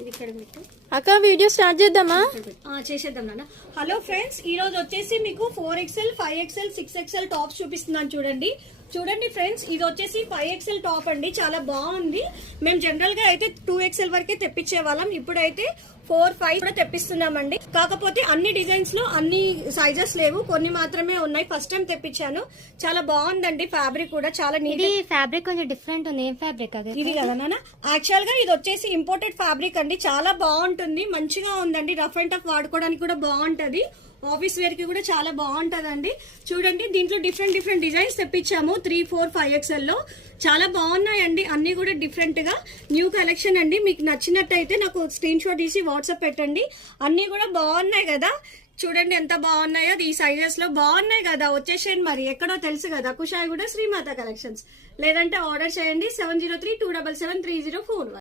ఇది ఇక్కడ పెట్టు అక్క. వీడియో స్టార్ట్ చేద్దామా? చేసేద్దాం నాన్న. హలో ఫ్రెండ్స్, ఈ రోజు వచ్చేసి మీకు 4XL 5XL 6XL టాప్స్ చూపిస్తున్నాను చూడండి. చూడండి ఫ్రెండ్స్, ఇది వచ్చేసి 5XL టాప్ అండి. చాలా బాగుంది. మేము జనరల్ గా అయితే 2XL వరకే తెప్పించే వాళ్ళం. ఇప్పుడైతే 4, 5 కూడా తెప్పిస్తున్నామండి. కాకపోతే అన్ని డిజైన్స్ లో అన్ని సైజెస్ లేవు, కొన్ని మాత్రమే ఉన్నాయి. ఫస్ట్ టైం తెప్పించాను. చాలా బాగుందండి. ఫ్యాబ్రిక్ కూడా చాలా నీట్. ఫ్యాబ్రిక్ కొంచెం డిఫరెంట్ ఉంది. ఏం ఫ్యాబ్రిక్ అది? ఇది కదా నాన్న. యాక్చువల్ గా ఇది వచ్చేసి ఇంపోర్టెడ్ ఫ్యాబ్రిక్ అండి. చాలా బాగుంటుంది, మంచిగా ఉందండి. రఫ్ అండ్ టఫ్ వాడుకోవడానికి కూడా బాగుంటది. ఆఫీస్ వేర్ కి కూడా చాలా బాగుంటదండి. చూడండి, దీంట్లో డిఫరెంట్ డిజైన్స్ తెప్పించాము 3, 4, 5XL లో. చాలా బాగున్నాయండి. అన్ని కూడా డిఫరెంట్ గా న్యూ కలెక్షన్ అండి. మీకు నచ్చినట్టయితే నాకు స్క్రీన్ షాట్ తీసి వాట్సాప్ పెట్టండి. అన్ని కూడా బాగున్నాయి కదా. చూడండి ఎంత బాగున్నాయో. ఈ సైజెస్ లో బాగున్నాయి కదా. వచ్చేసేయండి మరి. ఎక్కడో తెలుసు కదా, కుషాయి కూడా శ్రీమాత కలెక్షన్స్. లేదంటే ఆర్డర్ చేయండి 703-277-3041.